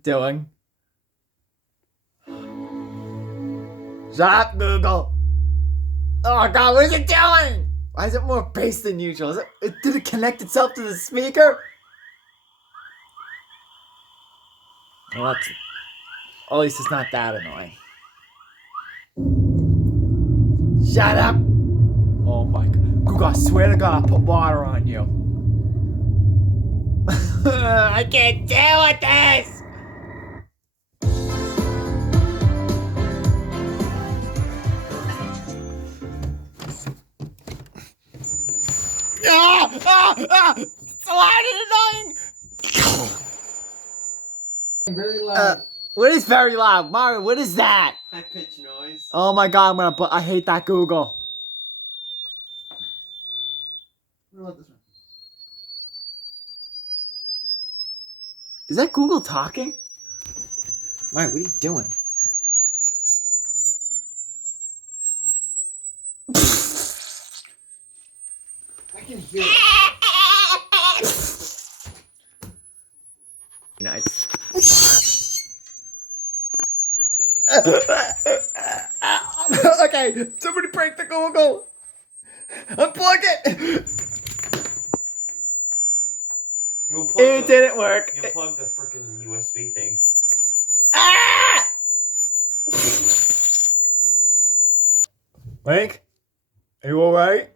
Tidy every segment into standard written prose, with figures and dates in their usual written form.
it doing? Shut up, Google. Oh God, what is it doing? Why is it more bass than usual? Did it connect itself to the speaker? Well, at least it's not that annoying. Shut up! Oh my God. Google, I swear to God, I'll put water on you. I can't deal with this! It's so loud and annoying! Very loud. What is very loud? Mario, what is that? High pitch noise. Oh my God, I hate that Google. What about this one? Is that Google talking? Mario, what are you doing? I can hear it. Nice. Okay, somebody break the Google. Unplug it. It didn't work. You plug the freaking USB thing. Ah! Link, are you alright?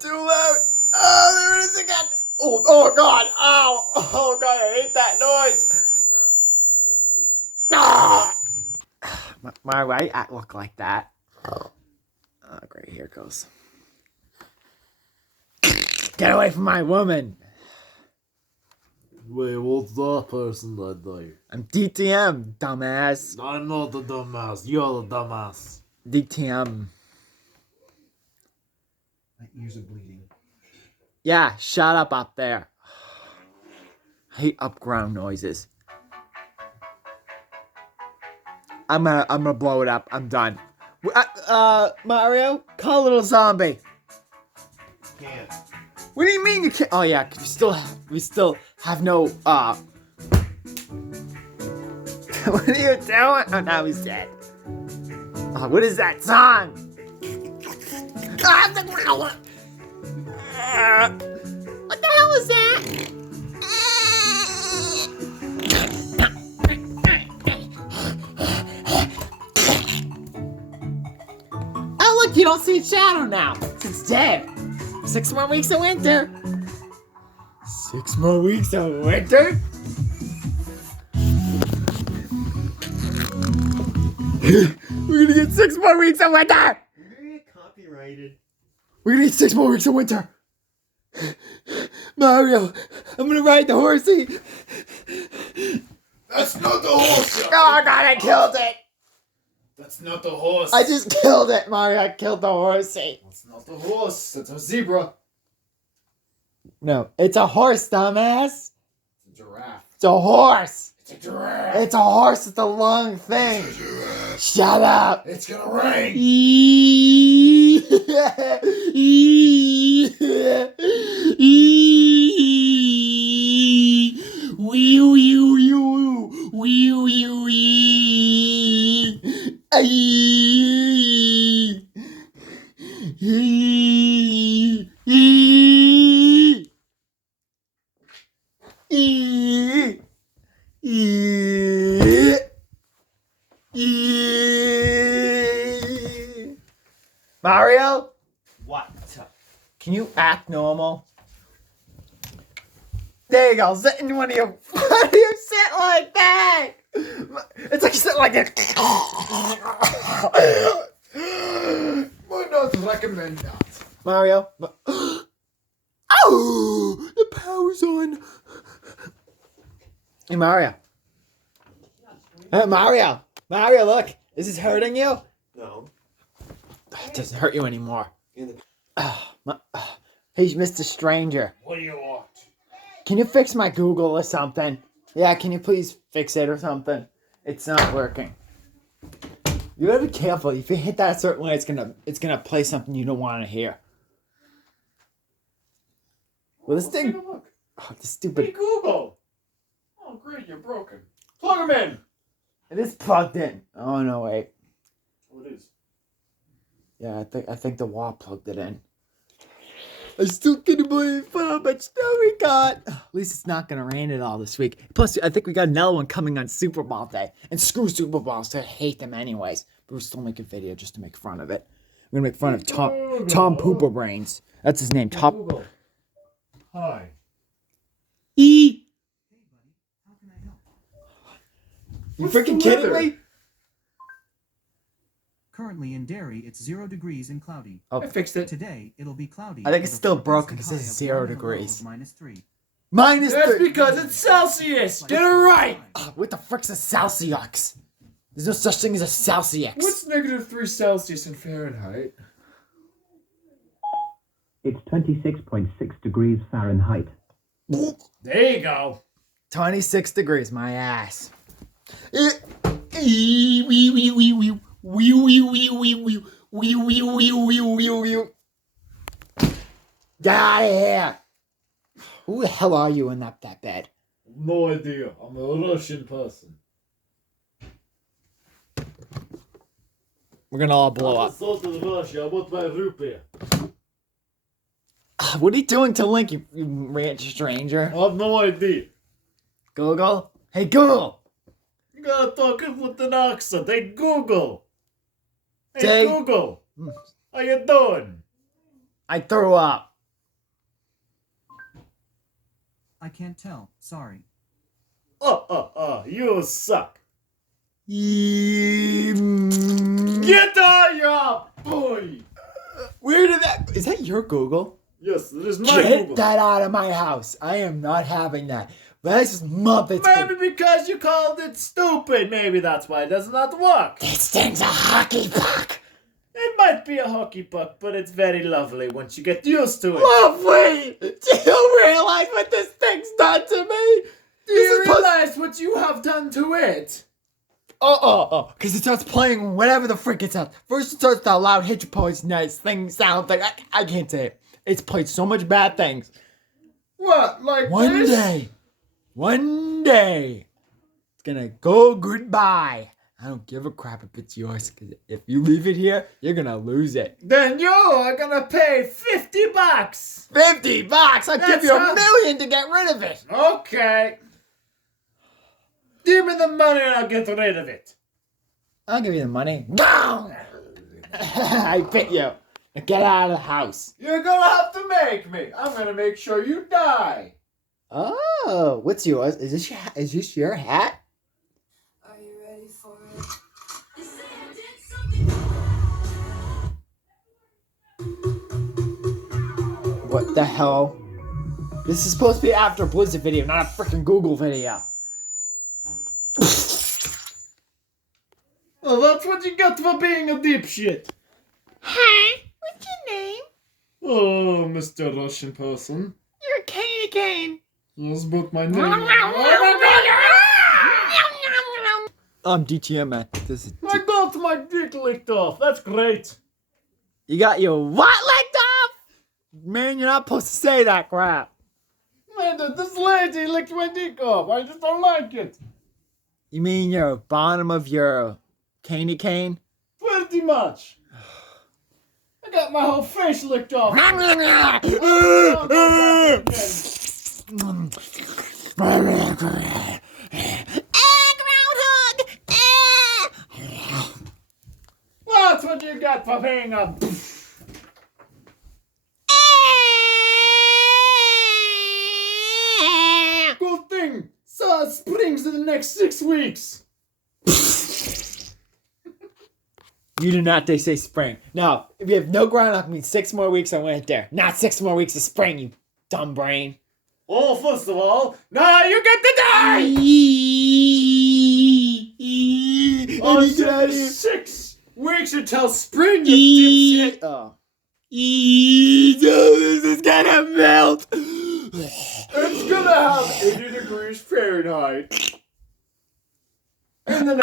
Too loud. Oh, there it is again. Oh God. Ow. Oh God, I hate that noise. Ah! My right act look like that. Oh, great. Here it goes. Get away from my woman. Wait, what's that person that day? I'm DTM, dumbass. I'm not the dumbass. You're the dumbass. DTM. My ears are bleeding. Yeah, shut up there. I hate upground noises. I'm gonna blow it up. I'm done. Mario, call a little zombie. Can't. What do you mean you can't? Oh yeah, 'cause we still have no What are you doing? Oh, now he's dead. Oh, what is that song? What the hell is that? Oh look, you don't see Shadow now. It's dead. 6 more weeks of winter. 6 more weeks of winter? We're gonna get 6 more weeks of winter! We're gonna get copyrighted. We're gonna get 6 more weeks of winter! Mario, I'm gonna ride the horsey! That's not the horse! Oh God, I killed it! That's not the horse! I just killed it, Mario. I killed the horsey. That's not the horse. That's a zebra. No, it's a horse, dumbass. It's a giraffe. It's a horse. It's a giraffe. It's a horse with a long thing. It's a giraffe. Shut up. It's gonna rain. Mario, What? can you act normal? There you go. Sit in one of your. Why do you sit like that? It's like you sit like this. Would not recommend that. Mario. Oh, the power's on. Hey, Mario. Hey, Mario. Mario, look. Is this hurting you? No. It doesn't hurt you anymore. In the Hey, Mr. Stranger. What do you want? Can you fix my Google or something? Yeah, can you please fix it or something? It's not working. You gotta be careful. If you hit that a certain way, it's gonna play something you don't want to hear. Well, this thing. Take a look. Oh, this Hey, stupid. Google. Oh, great, you're broken. Plug him in. It is plugged in. Oh no, wait. Oh, it is. Yeah, I think the wall plugged it in. I still can't believe how much snow we got. At least it's not gonna rain at all this week. Plus, I think we got another one coming on Super Bowl day. And screw Super Bowls, I hate them anyways. But we'll still make a video just to make fun of it. We're gonna make fun of Tom Pooper Brains. That's his name. Google. Hi. E. Hey, buddy, how can I help? You What's the freaking kidding weather? me? Currently in Derry, it's 0 degrees and cloudy. Oh, I fixed it. Today, it'll be cloudy. I think with it's a still forecast broken 'cause high it's of 0 1 and a low of degrees. -3. minus That's 30. because it's Celsius. Get it right. What the frick's a Celsius? There's no such thing as a Celsius. What's -3 Celsius in Fahrenheit? It's 26.6 degrees Fahrenheit. There you go. 26 degrees, my ass. Get out of here. Who the hell are you in that bed? No idea. I'm a Russian person. We're gonna all blow up. Salt of Russia. I want my rupee. What are you doing to Link, you rich stranger? I have no idea. Google? Hey, Google! You gotta talk it with an accent. Hey, Google. Hey, Say- Google. How you doing? I threw up. I can't tell. Sorry. You suck. Mm. Get out, you boy. Where did that... Is that your Google? Yes, it is my Get Google. that out of my house. I am not having that. This month it's Maybe because you called it stupid. Maybe that's why it does not work. This thing's a hockey puck. It might be a hockey puck, but it's very lovely once you get used to it. Lovely! Do you realize what this thing's done to me? Do you realize what you have done to it? Because it starts playing whatever the frick it sounds. First it starts that loud Hitch Post nice thing sound thing. I can't say it. It's played so much bad things. What, like One day, it's gonna go goodbye. I don't give a crap if it's yours, because if you leave it here, you're gonna lose it. Then you are gonna pay $50. $50! I'll give That's you how- $1 million to get rid of it. Okay. Give me the money and I'll get rid of it. I'll give you the money. Down! I bit you. Now get out of the house. You're gonna have to make me. I'm gonna make sure you die. Oh, what's yours? Is this your hat? Are you ready for it? What the hell? This is supposed to be after a Blizzard video, not a freaking Google video. Well, that's what you get for being a dipshit. Hi, what's your name? Oh, Mr. Russian person. You're a candy cane. Yes, but my name. I'm DTM, man. This is I got my dick licked off. That's great. you got your what licked off? Man, you're not supposed to say that crap. Man, this lady licked my dick off. I just don't like it. You mean your bottom of your candy cane? Pretty much. I got my whole face licked off. That's what you got for being a. Good thing. So springs in the next 6 weeks. You do not say spring. No, if you have no groundhog means 6 more weeks of winter. Not 6 more weeks of spring, you dumb brain. Oh, first of all, now you get to die. Oh, Oh, 6 weeks until spring, you dipshit. Oh. This is gonna melt. It's gonna have 80 degrees Fahrenheit. And then.